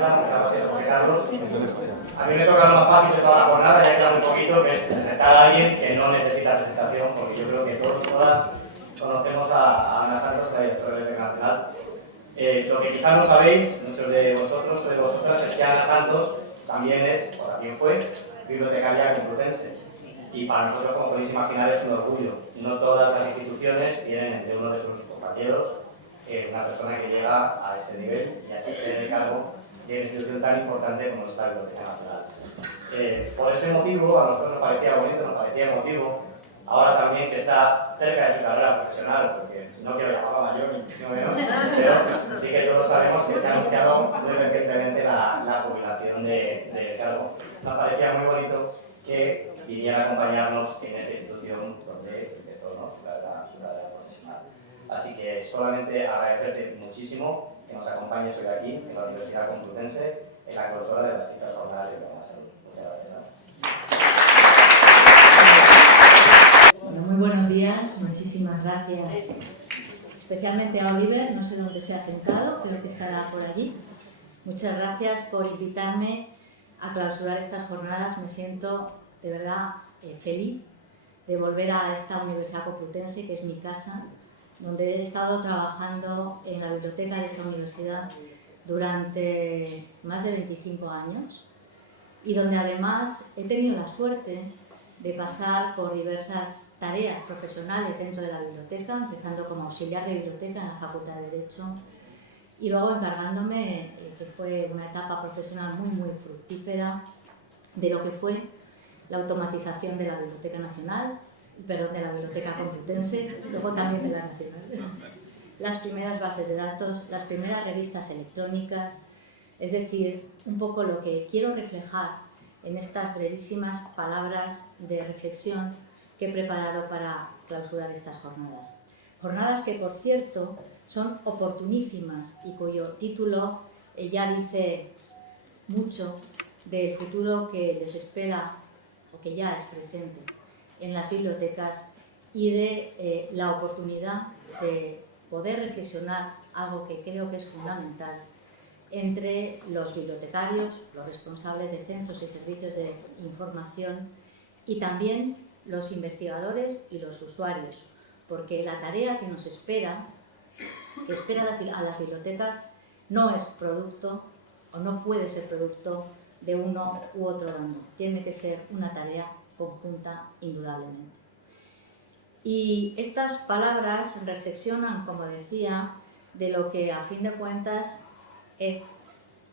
César, muchas gracias, José Carlos. A mí me toca lo más fácil de toda la jornada, ya queda un poquito, que es presentar a alguien que no necesita presentación, porque yo creo que todas conocemos a Ana Santos, la directora de Biblioteca Nacional. Lo que quizás no sabéis, muchos de vosotros o de vosotras, es que Ana Santos también es, o también fue, bibliotecaria complutense. Y para nosotros, como podéis imaginar, es un orgullo. No todas las instituciones tienen entre uno de sus compañeros una persona que llega a ese nivel y a tener el cargo de una institución tan importante como es la Biblioteca Nacional. Por ese motivo, a nosotros nos parecía bonito, nos parecía emotivo, ahora también que está cerca de su carrera profesional, porque no quiero llamarla mayor, ni mucho menos, pero sí que todos sabemos que se ha anunciado muy recientemente la jubilación del cargo. Nos parecía muy bonito que viniera a acompañarnos en esta institución donde empezó, ¿no?, su carrera profesional. Así que solamente agradecerte muchísimo que nos acompañes hoy aquí en la Universidad Complutense en la clausura de las quintas jornadas de la salud. Muchas gracias, Ana. Bueno, muy buenos días, muchísimas gracias. Especialmente a Oliver, no sé dónde se ha sentado, creo que estará por allí. Muchas gracias por invitarme a clausurar estas jornadas. Me siento de verdad feliz de volver a esta Universidad Complutense, que es mi casa, donde he estado trabajando en la biblioteca de esta universidad durante más de 25 años y donde además he tenido la suerte de pasar por diversas tareas profesionales dentro de la biblioteca, empezando como auxiliar de biblioteca en la Facultad de Derecho y luego encargándome, que fue una etapa profesional muy fructífera, de lo que fue la automatización de la Biblioteca Nacional, perdón, de la Biblioteca Complutense, luego también de la Nacional. Las primeras bases de datos, las primeras revistas electrónicas, es decir, un poco lo que quiero reflejar en estas brevísimas palabras de reflexión que he preparado para clausurar estas jornadas. Jornadas que, por cierto, son oportunísimas y cuyo título ya dice mucho del futuro que les espera o que ya es presente en las bibliotecas y de la oportunidad de poder reflexionar algo que creo que es fundamental entre los bibliotecarios, los responsables de centros y servicios de información y también los investigadores y los usuarios, porque la tarea que nos espera, que espera a las bibliotecas, no es producto o no puede ser producto de uno u otro bando. Tiene que ser una tarea conjunta, indudablemente. Y estas palabras reflexionan, como decía, de lo que a fin de cuentas es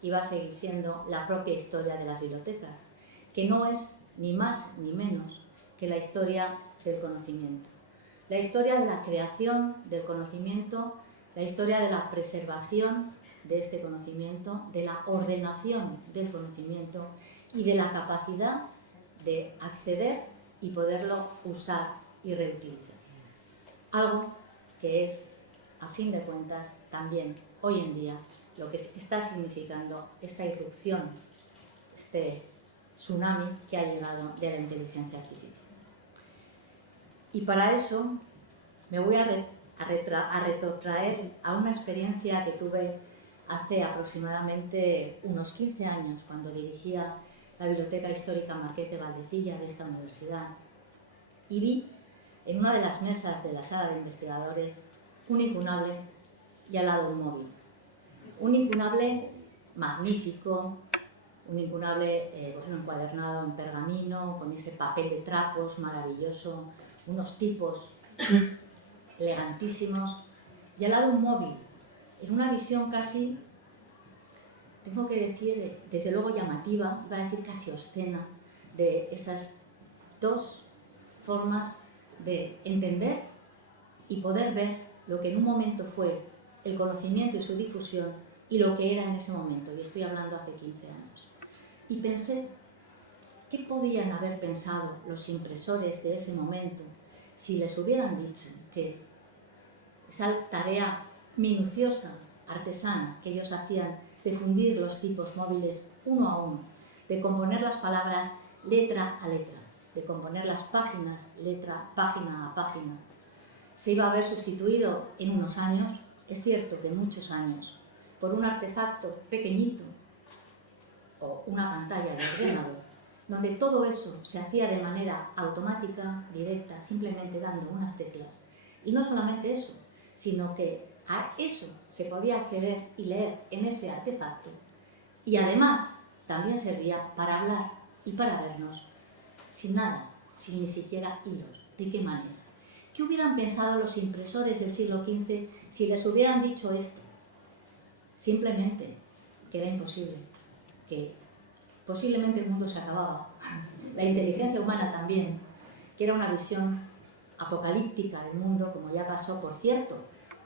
y va a seguir siendo la propia historia de las bibliotecas, que no es ni más ni menos que la historia del conocimiento. La historia de la creación del conocimiento, la historia de la preservación de este conocimiento, de la ordenación del conocimiento y de la capacidad de acceder y poderlo usar y reutilizar. Algo que es, a fin de cuentas, también hoy en día lo que está significando esta irrupción, este tsunami que ha llegado de la inteligencia artificial. Y para eso me voy a retrotraer a una experiencia que tuve hace aproximadamente unos 15 años, cuando dirigía la Biblioteca Histórica Marqués de Valdecilla de esta universidad, y vi en una de las mesas de la sala de investigadores un incunable y al lado un móvil. Un incunable magnífico, un incunable encuadernado en pergamino, con ese papel de trapos maravilloso, unos tipos elegantísimos, y al lado un móvil, en una visión casi, tengo que decir, desde luego llamativa, iba a decir casi obscena, de esas dos formas de entender y poder ver lo que en un momento fue el conocimiento y su difusión y lo que era en ese momento, y estoy hablando hace 15 años. Y pensé, ¿qué podían haber pensado los impresores de ese momento si les hubieran dicho que esa tarea minuciosa, artesana, que ellos hacían de fundir los tipos móviles uno a uno, de componer las palabras letra a letra, de componer las páginas, página a página, se iba a ver sustituido en unos años, es cierto que muchos años, por un artefacto pequeñito, o una pantalla de ordenador, donde todo eso se hacía de manera automática, directa, simplemente dando unas teclas. Y no solamente eso, sino que a eso se podía acceder y leer en ese artefacto. Y además también servía para hablar y para vernos, sin nada, sin ni siquiera hilos. ¿De qué manera? ¿Qué hubieran pensado los impresores del siglo XV si les hubieran dicho esto? Simplemente que era imposible, que posiblemente el mundo se acababa, la inteligencia humana también, que era una visión apocalíptica del mundo, como ya pasó, por cierto,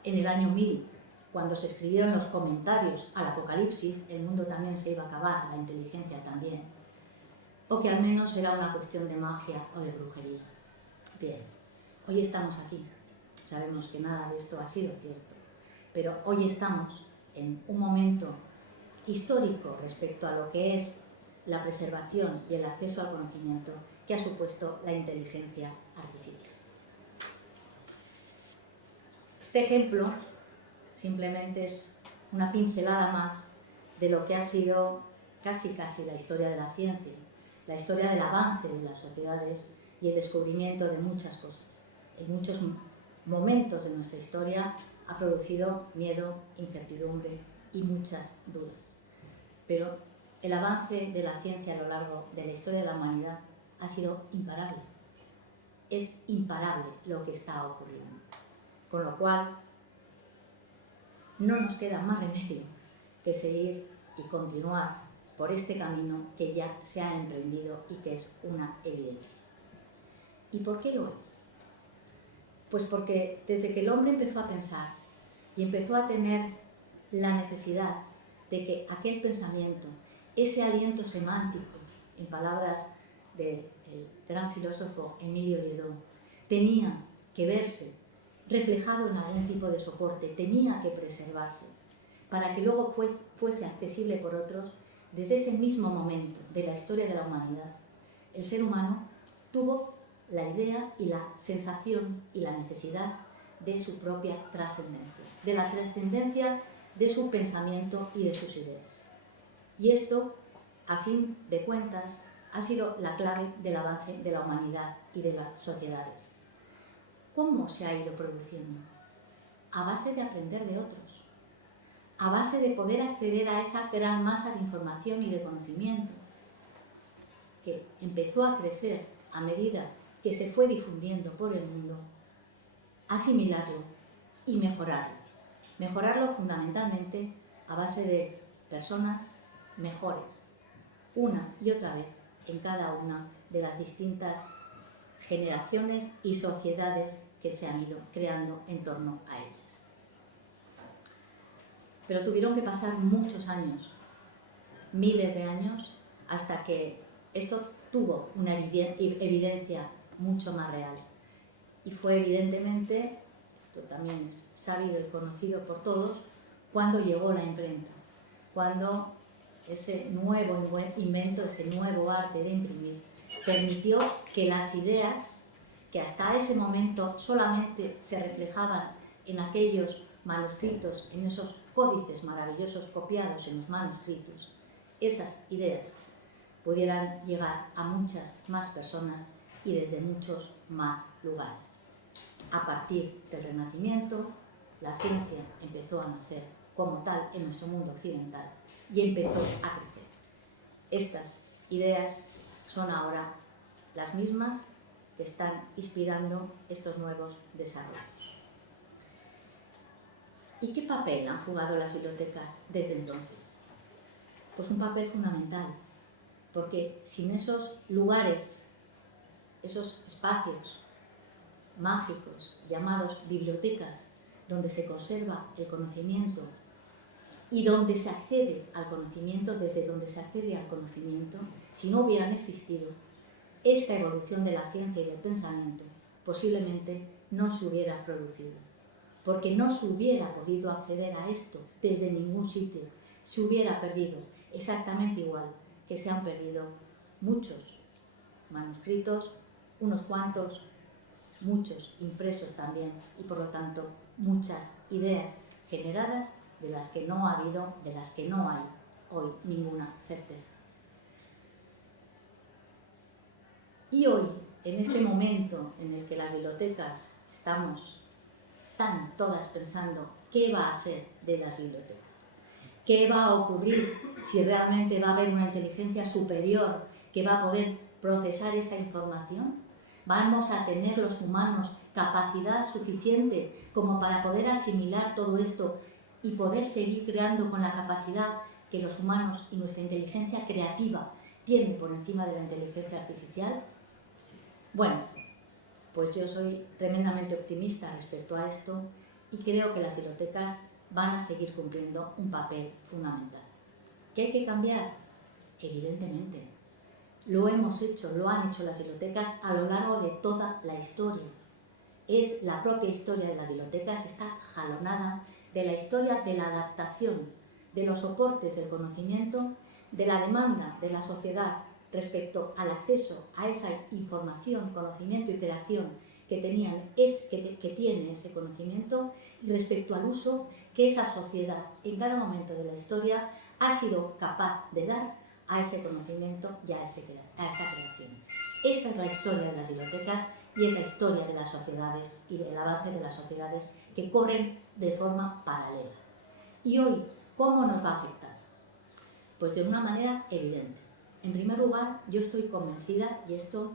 en el año 1000, cuando se escribieron los comentarios al Apocalipsis, el mundo también se iba a acabar, la inteligencia también, o que al menos era una cuestión de magia o de brujería. Bien, hoy estamos aquí, sabemos que nada de esto ha sido cierto, pero hoy estamos en un momento histórico respecto a lo que es la preservación y el acceso al conocimiento que ha supuesto la inteligencia artificial. Este ejemplo simplemente es una pincelada más de lo que ha sido casi la historia de la ciencia, la historia del avance de las sociedades y el descubrimiento de muchas cosas. En muchos momentos de nuestra historia ha producido miedo, incertidumbre y muchas dudas. Pero el avance de la ciencia a lo largo de la historia de la humanidad ha sido imparable. Es imparable lo que está ocurriendo. Con lo cual, no nos queda más remedio que seguir y continuar por este camino que ya se ha emprendido y que es una evidencia. ¿Y por qué lo es? Pues porque desde que el hombre empezó a pensar y empezó a tener la necesidad de que aquel pensamiento, ese aliento semántico, en palabras del gran filósofo Emilio Lledó, tenía que verse reflejado en algún tipo de soporte, tenía que preservarse, para que luego fuese accesible por otros. Desde ese mismo momento de la historia de la humanidad, el ser humano tuvo la idea y la sensación y la necesidad de su propia trascendencia, de la trascendencia de su pensamiento y de sus ideas. Y esto, a fin de cuentas, ha sido la clave del avance de la humanidad y de las sociedades. ¿Cómo se ha ido produciendo? A base de aprender de otros, a base de poder acceder a esa gran masa de información y de conocimiento que empezó a crecer a medida que se fue difundiendo por el mundo, asimilarlo y mejorarlo. Mejorarlo fundamentalmente a base de personas mejores, una y otra vez en cada una de las distintas generaciones y sociedades que se han ido creando en torno a ellas. Pero tuvieron que pasar muchos años, miles de años, hasta que esto tuvo una evidencia mucho más real. Y fue evidentemente, esto también es sabido y conocido por todos, cuando llegó la imprenta, cuando ese nuevo invento, ese nuevo arte de imprimir, permitió que las ideas que hasta ese momento solamente se reflejaban en aquellos manuscritos, en esos códices maravillosos copiados en los manuscritos, esas ideas pudieran llegar a muchas más personas y desde muchos más lugares. A partir del Renacimiento, la ciencia empezó a nacer como tal en nuestro mundo occidental y empezó a crecer. Estas ideas son ahora las mismas que están inspirando estos nuevos desarrollos. ¿Y qué papel han jugado las bibliotecas desde entonces? Pues un papel fundamental, porque sin esos lugares, esos espacios mágicos llamados bibliotecas, donde se conserva el conocimiento y donde se accede al conocimiento, desde donde se accede al conocimiento, si no hubieran existido, esta evolución de la ciencia y del pensamiento posiblemente no se hubiera producido, porque no se hubiera podido acceder a esto desde ningún sitio, se hubiera perdido exactamente igual que se han perdido muchos manuscritos, unos cuantos, muchos impresos también, y por lo tanto muchas ideas generadas de las que no ha habido, de las que no hay hoy ninguna certeza. Y hoy, en este momento en el que las bibliotecas estamos todas pensando qué va a ser de las bibliotecas, qué va a ocurrir si realmente va a haber una inteligencia superior que va a poder procesar esta información, vamos a tener los humanos capacidad suficiente como para poder asimilar todo esto y poder seguir creando con la capacidad que los humanos y nuestra inteligencia creativa tienen por encima de la inteligencia artificial. Bueno, pues yo soy tremendamente optimista respecto a esto y creo que las bibliotecas van a seguir cumpliendo un papel fundamental. ¿Qué hay que cambiar? Evidentemente. Lo hemos hecho, lo han hecho las bibliotecas a lo largo de toda la historia. Es la propia historia de las bibliotecas, está jalonada de la historia de la adaptación de los soportes del conocimiento, de la demanda de la sociedad respecto al acceso a esa información, conocimiento y creación que tiene ese conocimiento y respecto al uso que esa sociedad en cada momento de la historia ha sido capaz de dar a ese conocimiento y a esa creación. Esta es la historia de las bibliotecas y es la historia de las sociedades y del avance de las sociedades que corren de forma paralela. Y hoy, ¿cómo nos va a afectar? Pues de una manera evidente. En primer lugar, yo estoy convencida, y esto,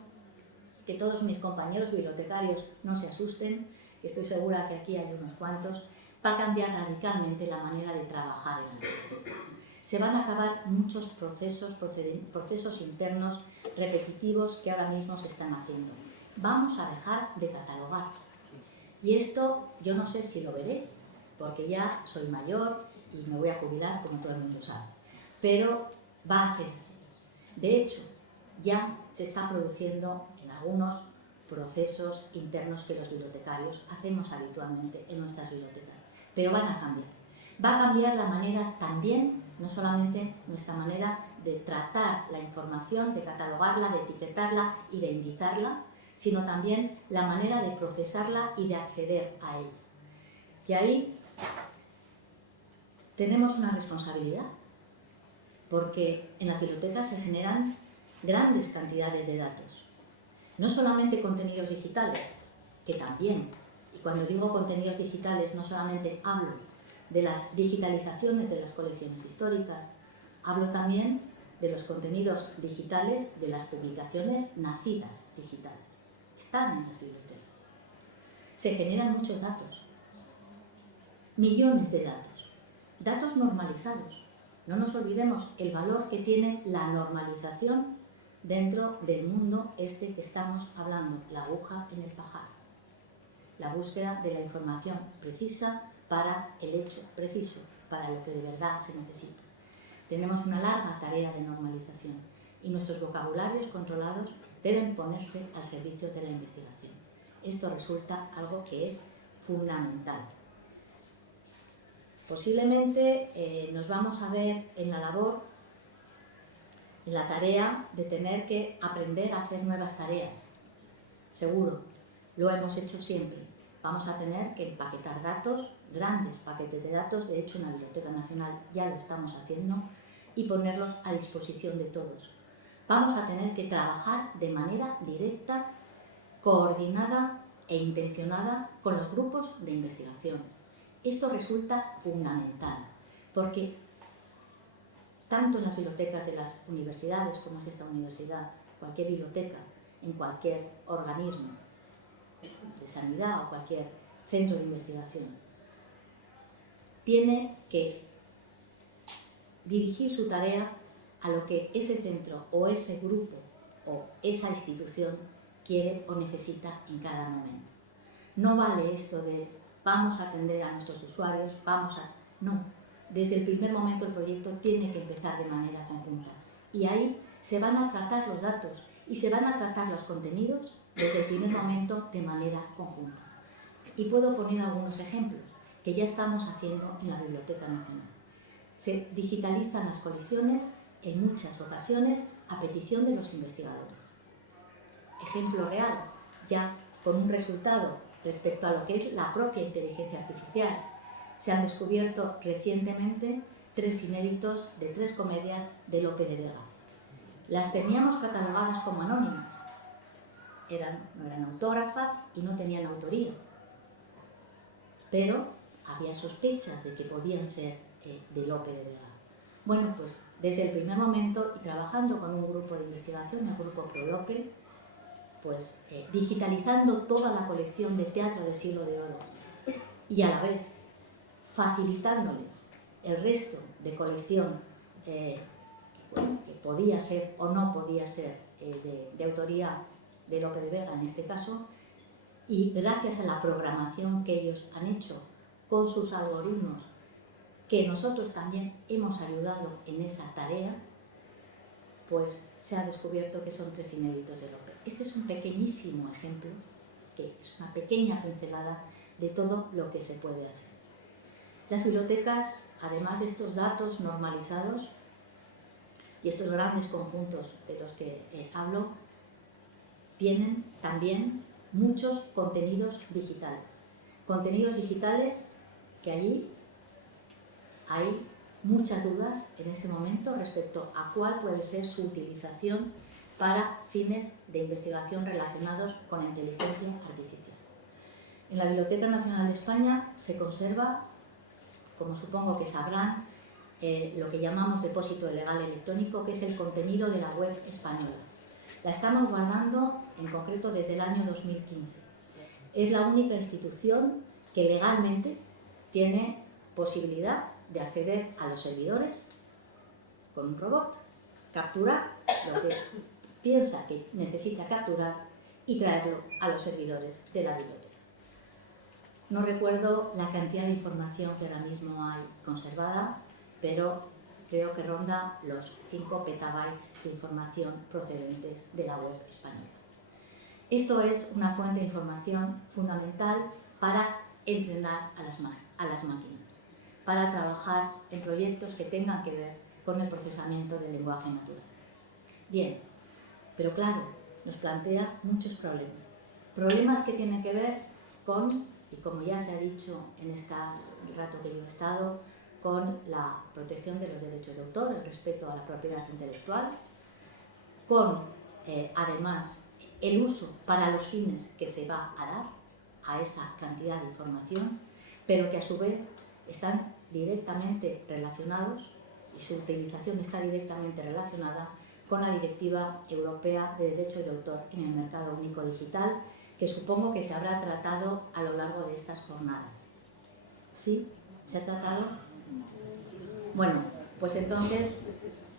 que todos mis compañeros bibliotecarios no se asusten, que estoy segura que aquí hay unos cuantos, va a cambiar radicalmente la manera de trabajar en las bibliotecas. Se van a acabar muchos procesos internos repetitivos que ahora mismo se están haciendo. Vamos a dejar de catalogar. Y esto yo no sé si lo veré, porque ya soy mayor y me voy a jubilar, como todo el mundo sabe. Pero va a ser así. De hecho, ya se está produciendo en algunos procesos internos que los bibliotecarios hacemos habitualmente en nuestras bibliotecas, pero van a cambiar. Va a cambiar la manera también, no solamente nuestra manera de tratar la información, de catalogarla, de etiquetarla y de indizarla, sino también la manera de procesarla y de acceder a ella. Y ahí tenemos una responsabilidad, porque en las bibliotecas se generan grandes cantidades de datos. No solamente contenidos digitales, que también, y cuando digo contenidos digitales no solamente hablo de las digitalizaciones de las colecciones históricas, hablo también de los contenidos digitales de las publicaciones nacidas digitales. Están en las bibliotecas. Se generan muchos datos, millones de datos, datos normalizados. No nos olvidemos el valor que tiene la normalización dentro del mundo este que estamos hablando, la aguja en el pajar. La búsqueda de la información precisa para el hecho preciso, para lo que de verdad se necesita. Tenemos una larga tarea de normalización y nuestros vocabularios controlados deben ponerse al servicio de la investigación. Esto resulta algo que es fundamental. Posiblemente nos vamos a ver en la labor, en la tarea de tener que aprender a hacer nuevas tareas. Seguro, lo hemos hecho siempre. Vamos a tener que empaquetar datos, grandes paquetes de datos, de hecho en la Biblioteca Nacional ya lo estamos haciendo, y ponerlos a disposición de todos. Vamos a tener que trabajar de manera directa, coordinada e intencionada con los grupos de investigación. Esto resulta fundamental, porque tanto en las bibliotecas de las universidades, como es esta universidad, cualquier biblioteca, en cualquier organismo de sanidad o cualquier centro de investigación, tiene que dirigir su tarea a lo que ese centro o ese grupo o esa institución quiere o necesita en cada momento. No vale esto de vamos a atender a nuestros usuarios, No, desde el primer momento el proyecto tiene que empezar de manera conjunta. Y ahí se van a tratar los datos y se van a tratar los contenidos desde el primer momento de manera conjunta. Y puedo poner algunos ejemplos que ya estamos haciendo en la Biblioteca Nacional. Se digitalizan las colecciones en muchas ocasiones a petición de los investigadores. Ejemplo real, ya con un resultado respecto a lo que es la propia inteligencia artificial. Se han descubierto recientemente 3 inéditos de 3 comedias de Lope de Vega. Las teníamos catalogadas como anónimas no eran autógrafas y no tenían autoría, pero había sospechas de que podían ser de Lope de Vega. Bueno, pues desde el primer momento, y trabajando con un grupo de investigación, el grupo ProLope, pues digitalizando toda la colección de teatro del Siglo de Oro y a la vez facilitándoles el resto de colección que podía ser o no podía ser de autoría de Lope de Vega en este caso, y gracias a la programación que ellos han hecho con sus algoritmos, que nosotros también hemos ayudado en esa tarea, pues se ha descubierto que son 3 inéditos de Lope. Este es un pequeñísimo ejemplo, que es una pequeña pincelada de todo lo que se puede hacer. Las bibliotecas, además de estos datos normalizados y estos grandes conjuntos de los que hablo, tienen también muchos contenidos digitales. Contenidos digitales que allí hay muchas dudas en este momento respecto a cuál puede ser su utilización para fines de investigación relacionados con la inteligencia artificial. En la Biblioteca Nacional de España se conserva, como supongo que sabrán, lo que llamamos depósito legal electrónico, que es el contenido de la web española. La estamos guardando en concreto desde el año 2015. Es la única institución que legalmente tiene posibilidad de acceder a los servidores con un robot, capturar lo que piensa que necesita capturar y traerlo a los servidores de la biblioteca. No recuerdo la cantidad de información que ahora mismo hay conservada, pero creo que ronda los 5 petabytes de información procedentes de la web española. Esto es una fuente de información fundamental para entrenar a las máquinas, para trabajar en proyectos que tengan que ver con el procesamiento del lenguaje natural. Bien, pero claro, nos plantea muchos problemas. Problemas que tienen que ver con, y como ya se ha dicho en este rato que yo he estado, con la protección de los derechos de autor, el respeto a la propiedad intelectual, con, además, el uso para los fines que se va a dar a esa cantidad de información, pero que a su vez están directamente relacionados, y su utilización está directamente relacionada con la Directiva Europea de Derechos de Autor en el Mercado Único Digital, que supongo que se habrá tratado a lo largo de estas jornadas. ¿Sí? ¿Se ha tratado? Bueno, pues entonces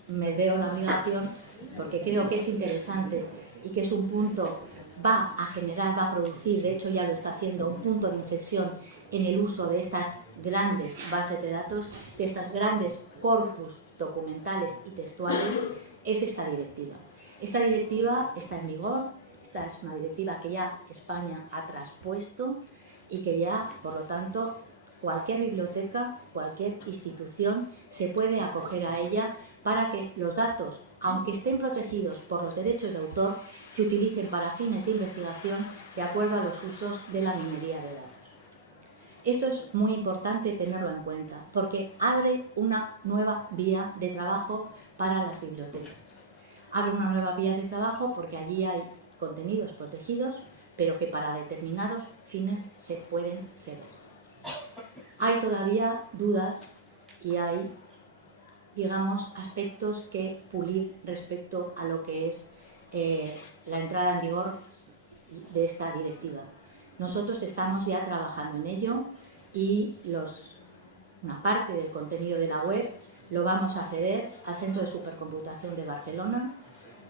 me veo la obligación, porque creo que es interesante y que es un punto, va a generar, va a producir, de hecho ya lo está haciendo, un punto de inflexión en el uso de estas grandes bases de datos, de estas grandes corpus documentales y textuales, es esta directiva. Esta directiva está en vigor, esta es una directiva que ya España ha traspuesto y que ya, por lo tanto, cualquier biblioteca, cualquier institución se puede acoger a ella para que los datos, aunque estén protegidos por los derechos de autor, se utilicen para fines de investigación de acuerdo a los usos de la minería de datos. Esto es muy importante tenerlo en cuenta porque abre una nueva vía de trabajo para las bibliotecas. Abre una nueva vía de trabajo porque allí hay contenidos protegidos, pero que para determinados fines se pueden ceder. Hay todavía dudas y hay, digamos, aspectos que pulir respecto a lo que es la entrada en vigor de esta directiva. Nosotros estamos ya trabajando en ello y una parte del contenido de la web lo vamos a ceder al Centro de Supercomputación de Barcelona,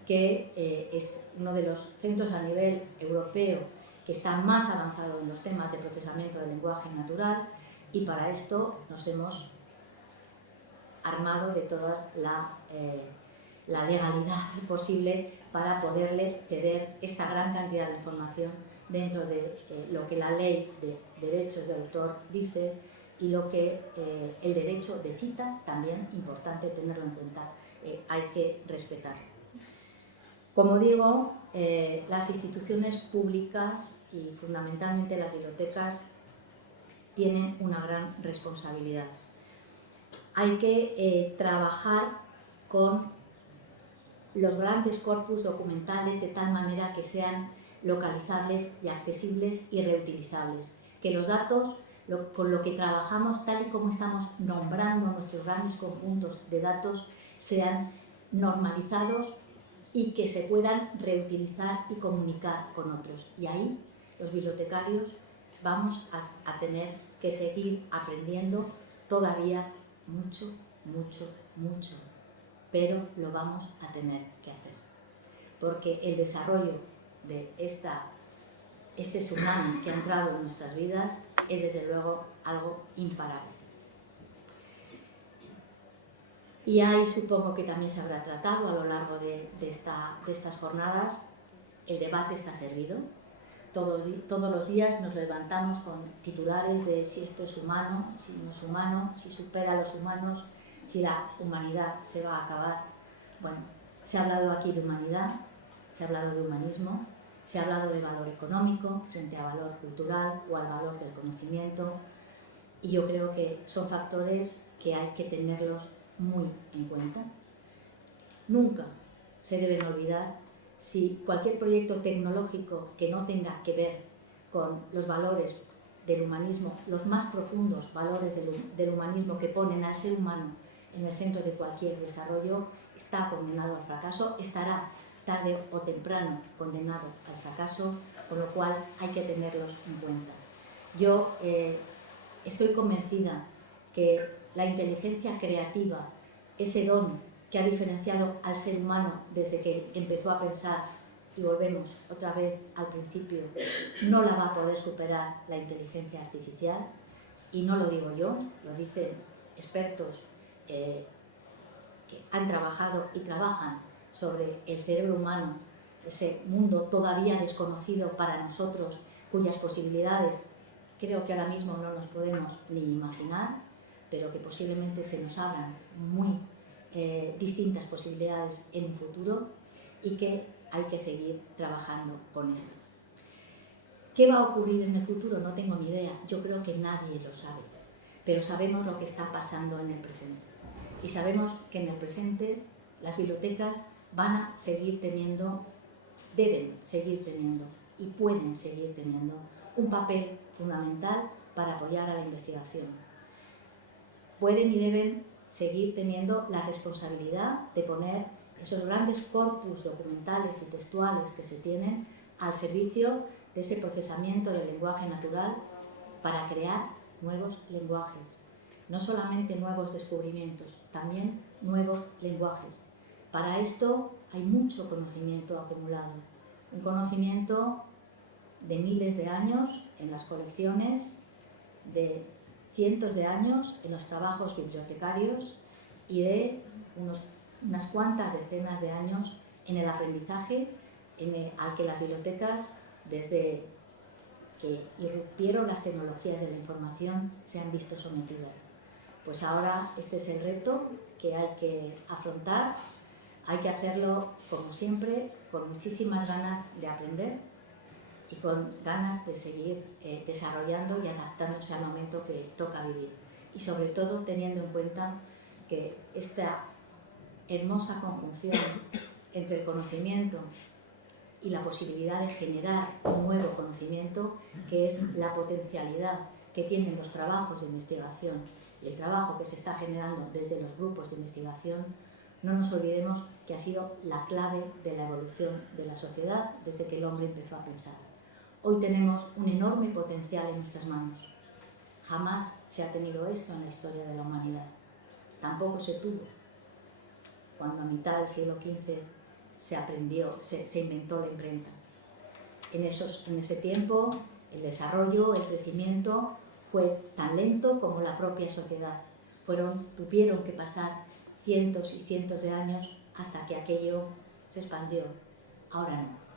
que es uno de los centros a nivel europeo que está más avanzado en los temas de procesamiento del lenguaje natural, y para esto nos hemos armado de toda la legalidad posible para poderle ceder esta gran cantidad de información dentro de lo que la ley de derechos de autor dice y lo que el derecho de cita, también importante tenerlo en cuenta, hay que respetar. Como digo, las instituciones públicas y fundamentalmente las bibliotecas tienen una gran responsabilidad. Hay que trabajar con los grandes corpus documentales de tal manera que sean localizables y accesibles y reutilizables. Que los datos con lo que trabajamos, tal y como estamos nombrando nuestros grandes conjuntos de datos, sean normalizados y que se puedan reutilizar y comunicar con otros. Y ahí los bibliotecarios vamos a tener que seguir aprendiendo todavía mucho, mucho, mucho, pero lo vamos a tener que hacer. Porque el desarrollo de este tsunami que ha entrado en nuestras vidas es desde luego algo imparable. Y ahí supongo que también se habrá tratado a lo largo de estas jornadas, el debate está servido. Todos los días nos levantamos con titulares de si esto es humano, si no es humano, si supera a los humanos, si la humanidad se va a acabar. Bueno, se ha hablado aquí de humanidad, se ha hablado de humanismo, se ha hablado de valor económico frente a valor cultural o al valor del conocimiento, y yo creo que son factores que hay que tenerlos muy en cuenta. Nunca se deben olvidar si cualquier proyecto tecnológico que no tenga que ver con los valores del humanismo, los más profundos valores del humanismo que ponen al ser humano en el centro de cualquier desarrollo, está condenado al fracaso, estará tarde o temprano condenado al fracaso, con lo cual hay que tenerlos en cuenta. Yo estoy convencida que la inteligencia creativa, ese don que ha diferenciado al ser humano desde que empezó a pensar, y volvemos otra vez al principio, no la va a poder superar la inteligencia artificial, y no lo digo yo, lo dicen expertos que han trabajado y trabajan sobre el cerebro humano, ese mundo todavía desconocido para nosotros, cuyas posibilidades creo que ahora mismo no nos podemos ni imaginar, pero que posiblemente se nos abran muy distintas posibilidades en un futuro, y que hay que seguir trabajando con esto. ¿Qué va a ocurrir en el futuro? No tengo ni idea, yo creo que nadie lo sabe, pero sabemos lo que está pasando en el presente. Y sabemos que en el presente las bibliotecas van a seguir teniendo, deben seguir teniendo y pueden seguir teniendo un papel fundamental para apoyar a la investigación. Pueden y deben seguir teniendo la responsabilidad de poner esos grandes corpus documentales y textuales que se tienen al servicio de ese procesamiento del lenguaje natural para crear nuevos lenguajes. No solamente nuevos descubrimientos, también nuevos lenguajes. Para esto hay mucho conocimiento acumulado, un conocimiento de miles de años en las colecciones, de cientos de años en los trabajos bibliotecarios y de unas cuantas decenas de años en el aprendizaje al que las bibliotecas, desde que irrumpieron las tecnologías de la información, se han visto sometidas. Pues ahora este es el reto que hay que afrontar. Hay que hacerlo, como siempre, con muchísimas ganas de aprender y con ganas de seguir desarrollando y adaptándose al momento que toca vivir. Y sobre todo teniendo en cuenta que esta hermosa conjunción entre el conocimiento y la posibilidad de generar un nuevo conocimiento, que es la potencialidad que tienen los trabajos de investigación y el trabajo que se está generando desde los grupos de investigación, no nos olvidemos que ha sido la clave de la evolución de la sociedad desde que el hombre empezó a pensar. Hoy tenemos un enorme potencial en nuestras manos. Jamás se ha tenido esto en la historia de la humanidad. Tampoco se tuvo cuando a mitad del siglo XV se inventó la imprenta. En ese tiempo el desarrollo, el crecimiento fue tan lento como la propia sociedad. Tuvieron que pasar cientos y cientos de años hasta que aquello se expandió. Ahora no.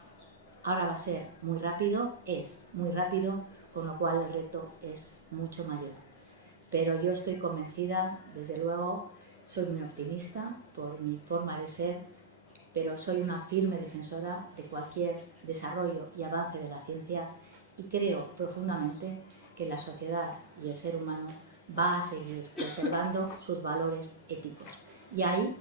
Ahora va a ser muy rápido, es muy rápido, con lo cual el reto es mucho mayor. Pero yo estoy convencida, desde luego, soy muy optimista por mi forma de ser, pero soy una firme defensora de cualquier desarrollo y avance de la ciencia, y creo profundamente que la sociedad y el ser humano va a seguir preservando sus valores éticos. Y ahí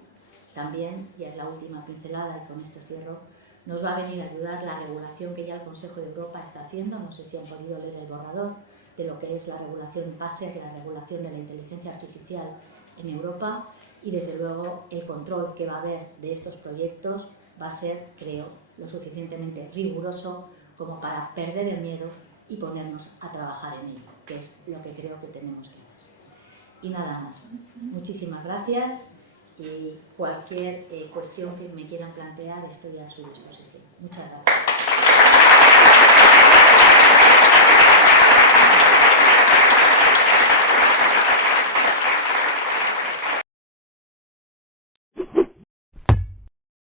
también, y es la última pincelada y con esto cierro, nos va a venir a ayudar la regulación que ya el Consejo de Europa está haciendo. No sé si han podido leer el borrador de lo que es la regulación PASER, la regulación de la inteligencia artificial en Europa, y desde luego el control que va a haber de estos proyectos va a ser, creo, lo suficientemente riguroso como para perder el miedo y ponernos a trabajar en ello, que es lo que creo que tenemos que hacer. Y nada más. Muchísimas gracias y cualquier cuestión que me quieran plantear estoy a su disposición. Muchas gracias.